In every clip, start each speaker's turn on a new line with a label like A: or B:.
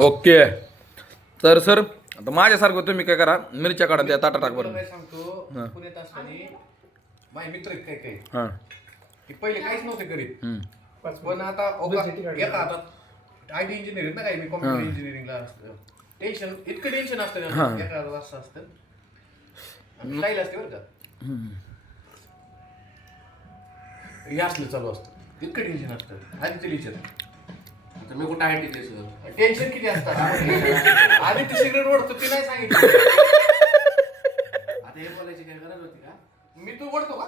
A: Okay. तर sir आता माझ्यासारखं तुम्ही काय करा मिरच्या काढा त्या ताटा टाक बरं.
B: काय सांगतो पुण्यात असताना माझे मित्र आहेत काही काही.
A: हां.
B: की पहिले काहीच नव्हते करीत
A: हम्म.
B: पण आता अवघा- येतात आता आय टी इंजिनिअरिंग ना काही मी कॉम्प्युटर इंजिनिअरिंगला असतं. टेन्शन इतकं टेन्शन असतं. ना एका वाजता असतं. स्टाईल असते बरं का. हे असलं चालू असतं. इतकं टेन्शन असतं. आधी टीचर
C: तर मी कुठं आहे तिथे सर?
B: टेन्शन किती असतं? आधी ती सिगरेट ओढतो ती नाही सांगितलं.
C: आता हे बोलायची काय गरज होती का?
B: मी तू ओढतो का?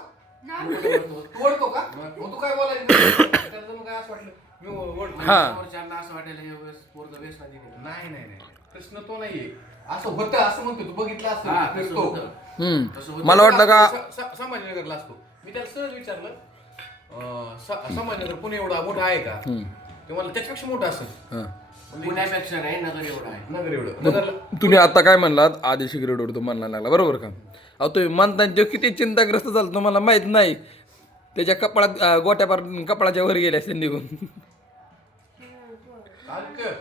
C: तू
B: ओढतो का? मग तू काय बोलायचं त्याला तर मग काय असं वाटलं मी ओढतो.
A: हा.
C: समोरच्यांना असं हे वेळेस पोरगं केलं.
B: नाही. नाही नाही प्रश्न तो नाहीये. असं होतं असं म्हणतो तू बघितलं
C: हा, तसं.
A: हम्म.
C: होतं.
A: मला वाटलं का
B: संभाजीनगरला असतो. मी त्याला सहज विचारलं अं, स- संभाजीनगर पुणे एवढा मोठा आहे का. ते मला त्याच्यापेक्षा मोठं असेल.
A: हां.
C: पुण्यापेक्षा नाही नगर एवढं आहे.
B: नगर एवढं. नगरला
A: तुम्ही आता काय म्हणलात? आधी सिगरेट ओढतो म्हणला लागला. बरोबर का? अहो तुम्ही म्हणता तो किती चिंताग्रस्त झाला तुम्हाला माहीत नाही. त्याच्या कपडात अं, गोट्या पार कपडाच्या वर गेल्या असते निघून.
B: चालतं.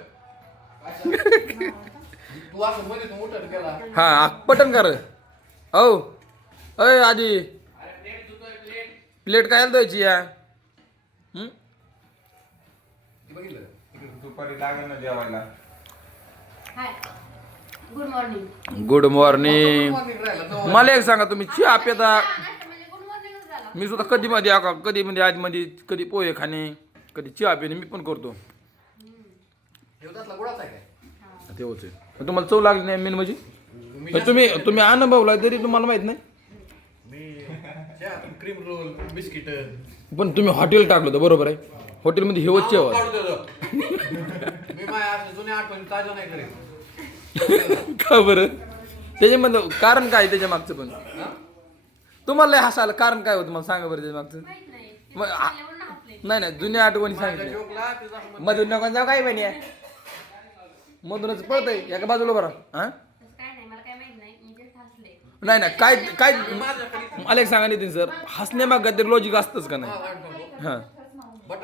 B: तू असं मध्ये तू मोठं गेला.
A: हा पटन कर. हो अय आधी. प्लेट काय द्यायची या? हम्म?
B: ते बघितलं? का?
D: दुपारी लागेल ना जेवायला.
E: Hi. Good morning
A: good morning मला एक सांगा तुम्ही चहा पिता?
E: म्हणजे गुड मॉर्निंगच झाला.
A: मी सुद्धा कधी मध्ये आका कधी मध्ये आज मध्ये कधी पोहे खाणे कधी चहा पिणे मी पण करतो.
B: आहे
A: तुम्हाला चव लागली नाही मेन म्हणजे? तुम्ही तुम्ही अनुभवला तरी तुम्हाला माहीत नाही.
B: मी क्रीम रोल बिस्किट
A: पण तुम्ही हॉटेल टाकलं होतं बरोबर आहे. हॉटेलमध्ये हेवच जेवण.
B: मी माझ्या असं जुन्या आठवणी ताज्या नाही करेन
A: का बरं? त्याच्यामधलं कारण काय त्याच्या मागचं पण? तुम्हाला लय हसायला कारण काय होतं? मला सांगा बरं त्याच्या मागचं.
E: माहीत नाही.
A: मग आ- नाही नाही जुन्या आठवणी सांगितल्या.
B: जोकला तिचा संबंध-
A: मधून नको जाऊ काय बनी मधूनच पळतंय एका बाजूला बरं. हा?
E: तसं काय नाही मला काय माहीत नाही. मी जस्ट हसले.
A: नाही नाही काय काय मला एक सांगा नितीन सर हसण्यामाग काहीतरी लॉजिक असतंच का नाही?
B: हा,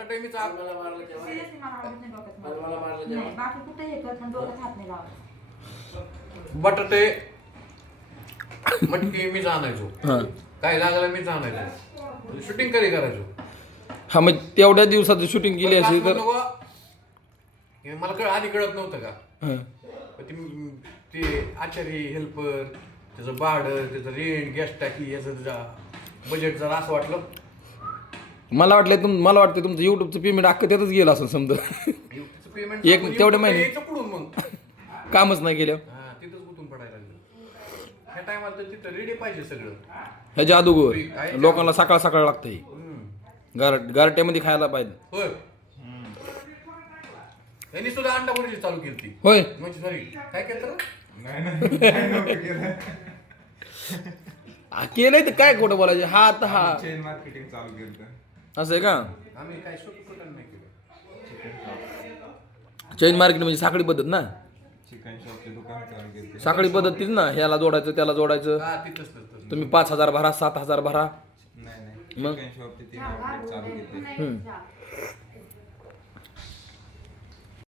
B: मी चाल
C: मला मारलं तेव्हा. मला मारलं
F: नाही बाकी कुठे हे करत पण डोक्यात हात नाही लावत.
B: बटाटे मटकी मीच आणायचो
A: हा.
B: काय लागलं मीच आणायचो शूटिंग कधी करायचो?
A: हा मग तेवढ्या दिवसाची शूटिंग केली असेल तर?
B: नको, हे मला कळ आधी कळत नव्हतं का?
A: हा.
B: पण ते ते आचारी हेल्पर त्याचं भाडं त्याचं रेंट गॅस टाकी याचं बजेट जरा असं वाटलं.
A: मला वाटलं तुम मला वाटतं तुमचं युट्यूबचं पेमेंट अख्खं त्यातच गेलं असं समजा.
B: पेमेंट
A: एक तेवढे महिने.
B: मग?
A: कामच नाही केलं.
B: हा तिथंच गुतून पडायला लागलं. ह्या टायमाला तर तिथं रेडी पाहिजे सगळं.
A: ह्याच्या अगोदर लोकांना सकाळ सकाळ लागतंय.
B: हम्म.
A: गार गारट्यामध्ये खायला पाहिजे.
B: होय. यांनी सुद्धा अंडा चालू केली ती
A: होय.
B: म्हणजे सॉरी काय केलं तर?
D: नाही नाही काय नव्हतं केलं.
A: हा, केलंय तर काय खोटं बोलायचं? हा आता हा.
D: चेन मार्केटिंग चालू केलं
A: असं आहे का?
B: आम्ही काय सुट कुठं नाही केलं.
A: चैन मार्केट म्हणजे साखळी पद्धत ना?
D: चिकन शॉपचे दुकान चालू केलं
A: साखळी पद्धत तीच ना? ह्याला जोडायचं त्याला जोडायचं.
B: हा तिथंच.
A: तुम्ही पाच हजार भरा सात हजार भरा.
D: नाही नाही.
A: मग?
D: चिकन शॉपचे तीन आउटलेट चालू केले.
A: हम्म.